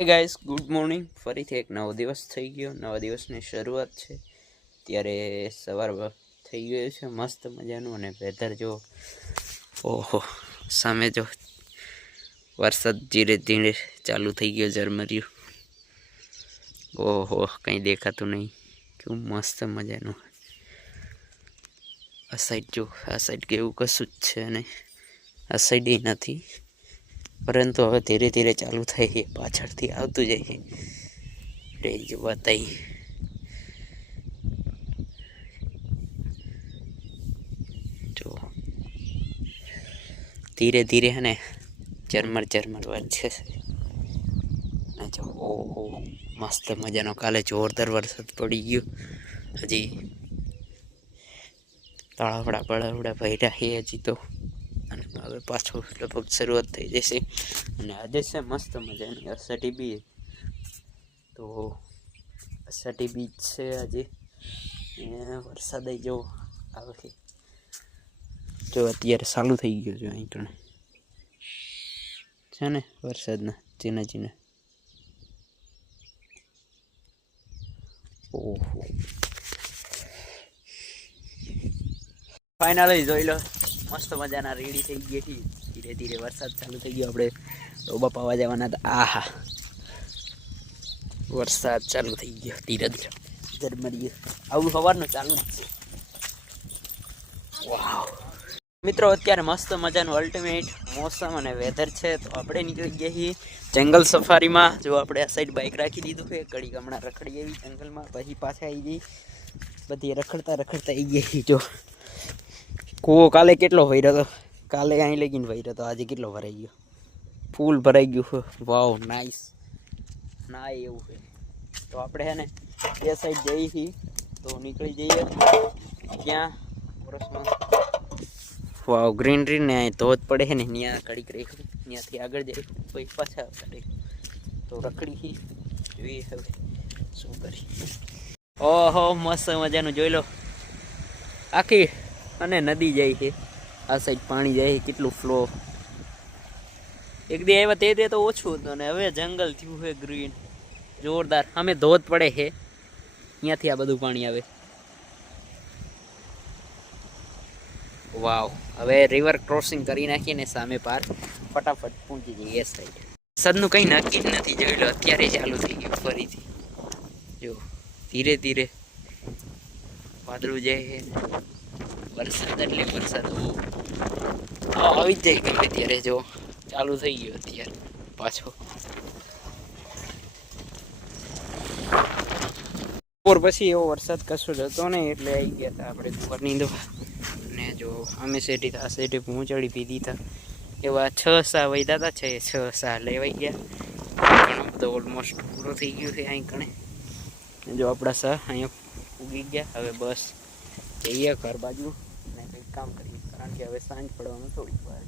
હે guys, good morning. ફરીથી એક નવો દિવસ થઈ ગયો. નવા દિવસની શરૂઆત છે. ત્યારે સવાર થઈ ગયું છે મસ્ત મજાનું. અને વેધર જો, ઓહો, સામે જો વરસાદ ધીરે ધીરે ચાલુ થઈ ગયો, ઝરમર્યું. ઓહો, કંઈ દેખાતું નહીં. કેવું મસ્ત મજાનું. આ સાઈડ જો, આ સાઈડ કેવું કશું જ છે નહીં. આ સાઈડ એ નથી, પરંતુ હવે ધીરે ધીરે ચાલુ થાય છે. પાછળથી આવતું જાય છે. રેન્જ બતાવી જો, ધીરે ધીરે હે ને ઝરમર ઝરમર વરસે છે. અને જો, ઓહો, મસ્ત મજાનો. કાલે જોરદાર વરસાદ પડી ગયો. હજી તળાવડા બળાવડા ભર્યા છે હજી તો. અને હવે પાછું લગભગ શરૂઆત થઈ જશે. અને આજે છે મસ્ત મજાની અષાઢી બીજ. તો અષાઢી બીજ છે આજે. વરસાદ જો આવે છે. જો અત્યારે ચાલુ થઈ ગયો છે અહીં કણે છે ને વરસાદના ઝીણા ઝીણા. ઓહો, ફાઇનલી જોઈ લો, મસ્ત મજાના રેડી થઈ ગયા છીએ. ધીરે ધીરે વરસાદ ચાલુ થઈ ગયો. આપણે ડોબા પાવા જવાના હતા. આહા, વરસાદ ચાલુ થઈ ગયો ધીરે ધીરે ઝરમરીએ. આવું સવારનું ચાલુ જ છે. વાવ મિત્રો, અત્યારે મસ્ત મજાનું અલ્ટિમેટ મોસમ અને વેધર છે. તો આપણે નીકળી ગયા છીએ જંગલ સફારીમાં. જો આપણે આ સાઈડ બાઇક રાખી દીધું છે. ઘડીક હમણાં રખડી એવી જંગલમાં, પછી પાછા આવી જઈ. બધી રખડતા રખડતા આવી ગઈ. જો કૂવો કાલે કેટલો ભર્યો હતો. કાલે અહીં લગીને ભર્યો હતો. આજે કેટલો ભરાઈ ગયો? ફૂલ ભરાઈ ગયું છે. વાવ, નાઈસ. ના એવું છે. તો આપણે હે ને બે સાઈડ જઈએ છીએ. તો નીકળી જઈએ ક્યાં વર્ષમાં. વાવ, ગ્રીનરી ને અહીં ધોધ પડે છે ને, ત્યાં કડીક રહી. ત્યાંથી આગળ જઈએ પછી પાછા આવતા. તો રખડી જોઈએ હવે શું કરી. ઓહો, મસ્ત મજાનું જોઈ લો. આખી અને નદી જાય છે. આ સાઈડ પાણી જાય છે. કેટલું ફ્લો. એક દી આવ્યા તે તો ઓછું હતું, અને હવે જંગલ થયું છે ગ્રીન જોરદાર. અમે ધોધ પડે છે ત્યાંથી આ બધું પાણી આવે. વાવ, હવે રિવર ક્રોસિંગ કરી નાખીને સામે પાર ફટાફટ પહોંચી જઈએ એ સાઈડ. વરસાદનું કંઈ નક્કી જ નથી. જોઈ લો, અત્યારે ચાલુ થઈ ગયું ફરીથી. જો ધીરે ધીરે વાદળું જાય છે. વરસાદ એટલે વરસાદ આવી જ જાય ગમે ત્યારે. જો ચાલુ થઈ ગયો અત્યારે પાછો. બપોર પછી એવો વરસાદ કશો જતો નહીં, એટલે આવી ગયા હતા આપણે દુકાનની દવા. અને જો અમે શેઠી આ શેઠી પહોંચાડી પીધી હતા. એવા 6 સા વૈદા હતા. 6 સા લેવાઈ ગયા. ઘણો બધો ઓલમોસ્ટ પૂરો થઈ ગયો છે અહીં કણે. જો આપણા સા અહીંયા ઉગી ગયા. હવે બસ જઈએ ઘર બાજુ અને કંઈક કામ કરીએ, કારણ કે હવે સાંજ પડવાનું થોડીક વાર.